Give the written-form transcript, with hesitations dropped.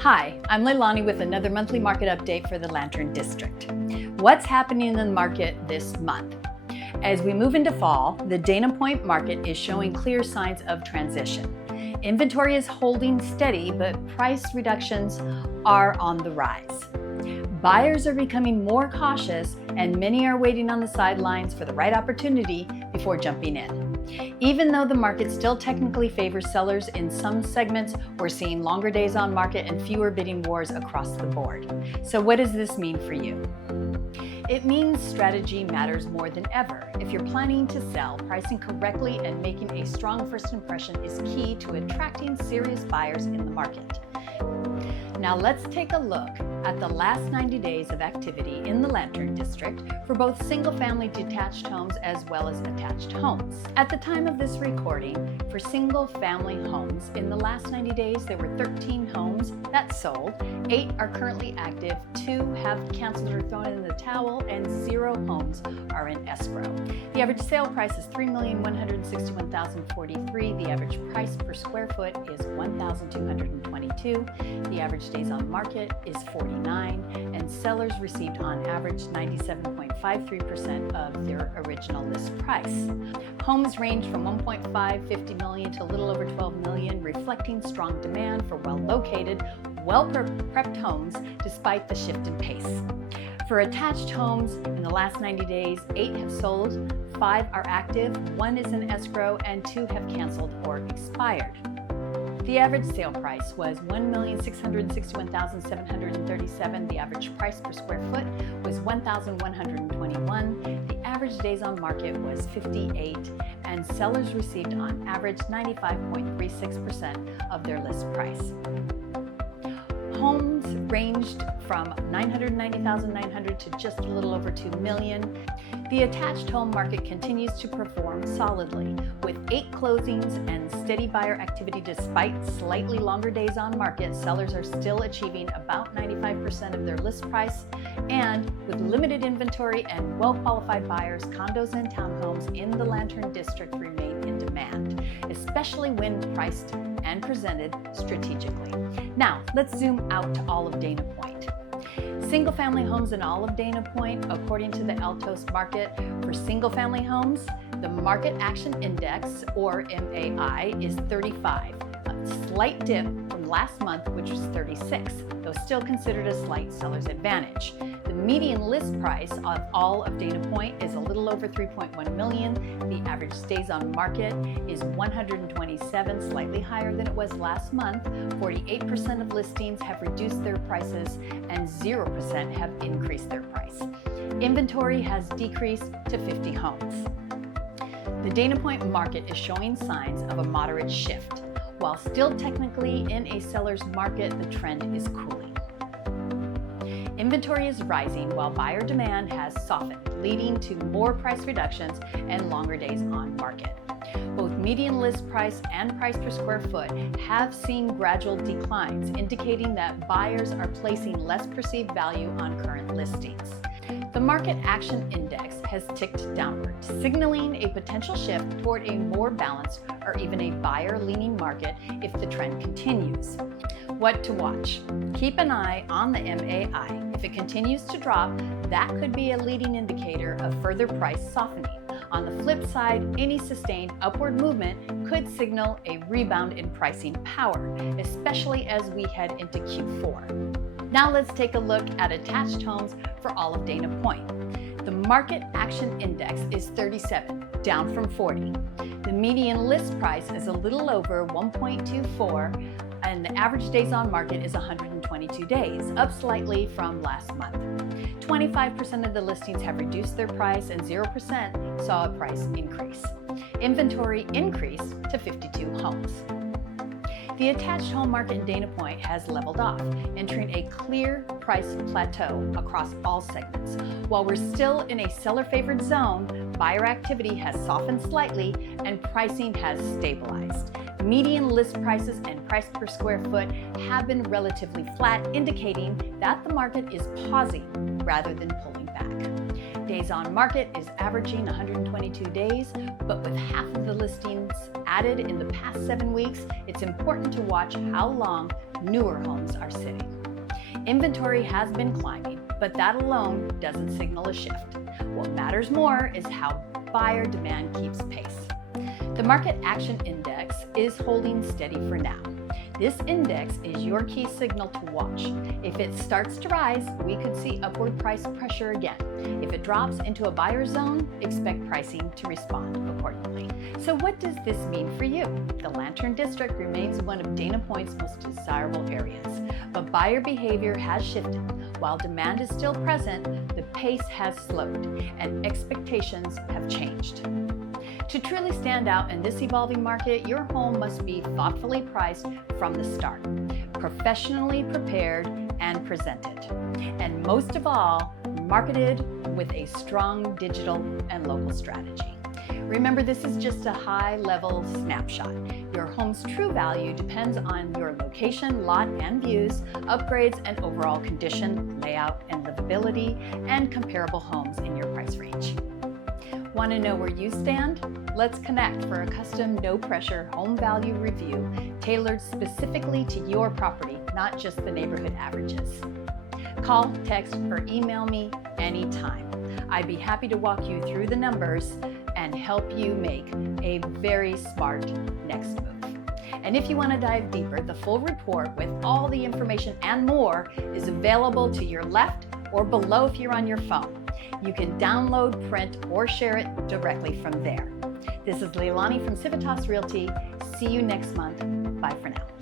Hi, I'm Leilani with another monthly market update for the Lantern District. What's happening in the market this month? As we move into fall, the Dana Point market is showing clear signs of transition. Inventory is holding steady, but price reductions are on the rise. Buyers are becoming more cautious, and many are waiting on the sidelines for the right opportunity before jumping in. Even though the market still technically favors sellers in some segments, we're seeing longer days on market and fewer bidding wars across the board. So what does this mean for you? It means strategy matters more than ever. If you're planning to sell, pricing correctly and making a strong first impression is key to attracting serious buyers in the market. Now let's take a look at the last 90 days of activity in the Lantern District for both single-family detached homes as well as attached homes. At the time of this recording, for single-family homes, in the last 90 days there were 13 homes that sold, 8 are currently active, 2 have canceled or thrown in the towel, and 0 homes are in escrow. The average sale price is $3,161,043. The average price per square foot is $1,222. The average days on market is 49, and sellers received on average 97.53% of their original list price. Homes range from $1.550 million to a little over $12 million, reflecting strong demand for well-located, well-prepped homes despite the shift in pace. For attached homes, in the last 90 days, 8 have sold, 5 are active, 1 is in escrow, and 2 have canceled or expired. The average sale price was $1,661,737. The average price per square foot was $1,121. The average days on market was 58, and sellers received on average 95.36% of their list price. Homes ranged from $990,900 to just a little over $2 million. The attached home market continues to perform solidly, with 8 closings and steady buyer activity despite slightly longer days on market. Sellers are still achieving about 95% of their list price, and with limited inventory and well-qualified buyers, condos and townhomes in the Lantern District remain in demand, especially when priced and presented strategically. Now, let's zoom out to all of Dana Point. Single-family homes in all of Dana Point, according to the Altos market, for single-family homes, the Market Action Index, or MAI, is 35, a slight dip from last month, which was 36, though still considered a slight seller's advantage. The median list price of all of Dana Point is a little over $3.1 million. The average days on market is 127, slightly higher than it was last month. 48% of listings have reduced their prices and 0% have increased their price. Inventory has decreased to 50 homes. The Dana Point market is showing signs of a moderate shift. While still technically in a seller's market, the trend is cooling. Inventory is rising while buyer demand has softened, leading to more price reductions and longer days on market. Both median list price and price per square foot have seen gradual declines, indicating that buyers are placing less perceived value on current listings. The Market Action Index has ticked downward, signaling a potential shift toward a more balanced or even a buyer-leaning market if the trend continues. What to watch? Keep an eye on the MAI. If it continues to drop, that could be a leading indicator of further price softening. On the flip side, any sustained upward movement could signal a rebound in pricing power, especially as we head into Q4. Now let's take a look at attached homes for all of Dana Point. The Market Action Index is 37, down from 40. The median list price is a little over 1.24, and the average days on market is 122 days, up slightly from last month. 25% of the listings have reduced their price and 0% saw a price increase. Inventory increased to 52 homes. The attached home market in Dana Point has leveled off, entering a clear price plateau across all segments. While we're still in a seller-favored zone, buyer activity has softened slightly and pricing has stabilized. Median list prices and price per square foot have been relatively flat, indicating that the market is pausing rather than pulling back. Days on market is averaging 122 days, but with half of the listings added in the past 7 weeks, it's important to watch how long newer homes are sitting. Inventory has been climbing, but that alone doesn't signal a shift. What matters more is how buyer demand keeps pace. The Market Action Index is holding steady for now. This index is your key signal to watch. If it starts to rise, we could see upward price pressure again. If it drops into a buyer zone, expect pricing to respond accordingly. So what does this mean for you? The Lantern District remains one of Dana Point's most desirable areas, but buyer behavior has shifted. While demand is still present, the pace has slowed and expectations have changed. To truly stand out in this evolving market, your home must be thoughtfully priced from the start, professionally prepared and presented, and most of all, marketed with a strong digital and local strategy. Remember, this is just a high-level snapshot. Your home's true value depends on your location, lot and views, upgrades and overall condition, layout and livability, and comparable homes in your price range. Want to know where you stand? Let's connect for a custom, no-pressure home value review tailored specifically to your property, not just the neighborhood averages. Call, text, or email me anytime. I'd be happy to walk you through the numbers and help you make a very smart next move. And if you want to dive deeper, the full report with all the information and more is available to your left or below if you're on your phone. You can download, print, or share it directly from there. This is Leilani from Civitas Realty. See you next month. Bye for now.